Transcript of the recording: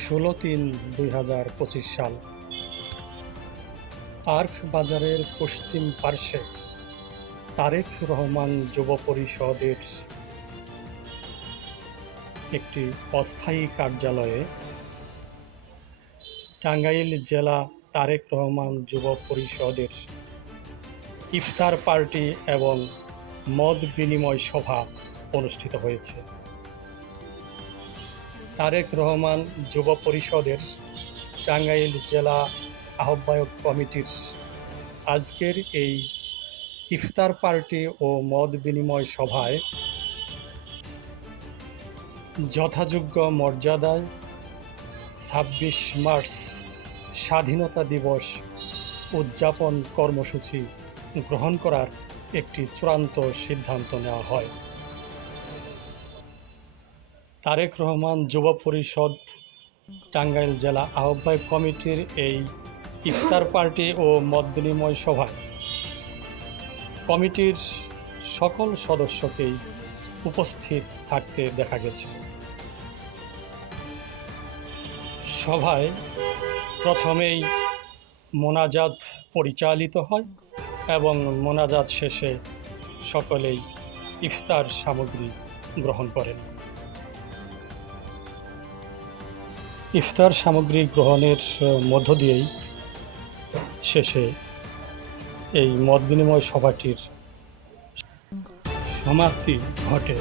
16/3/2025 সাল। পার্ক বাজারের পশ্চিম পার্শ্বে তারেক রহমান যুব পরিষদের একটি অস্থায়ী কার্যালয়ে টাঙ্গাইল জেলা তারেক রহমান যুব পরিষদের ইফতার পার্টি এবং মত বিনিময় সভা অনুষ্ঠিত হয়েছে। তারেক রহমান যুব পরিষদের টাঙ্গাইল জেলা আহ্বায়ক কমিটির আজকের এই ইফতার পার্টি ও মত বিনিময় সভায় যথাযোগ্য মর্যাদায় ২৬ মার্চ স্বাধীনতা দিবস উদযাপন কর্মসূচি গ্রহণ করার একটি চূড়ান্ত সিদ্ধান্ত নেওয়া হয়। তারেক রহমান যুব পরিষদ টাঙ্গাইল জেলা আহ্বায়ক কমিটির এই ইফতার পার্টি ও মত বিনিময় সভায় কমিটির সকল সদস্যকেই উপস্থিত থাকতে দেখা গেছে। সভায় প্রথমেই মোনাজাত পরিচালিত হয় এবং মোনাজাত শেষে সকলেই ইফতার সামগ্রী গ্রহণ করেন। ইফতার সামগ্রী গ্রহণের মধ্য দিয়েই শেষে এই মত বিনিময় সভাটির সমাপ্তি ঘটে।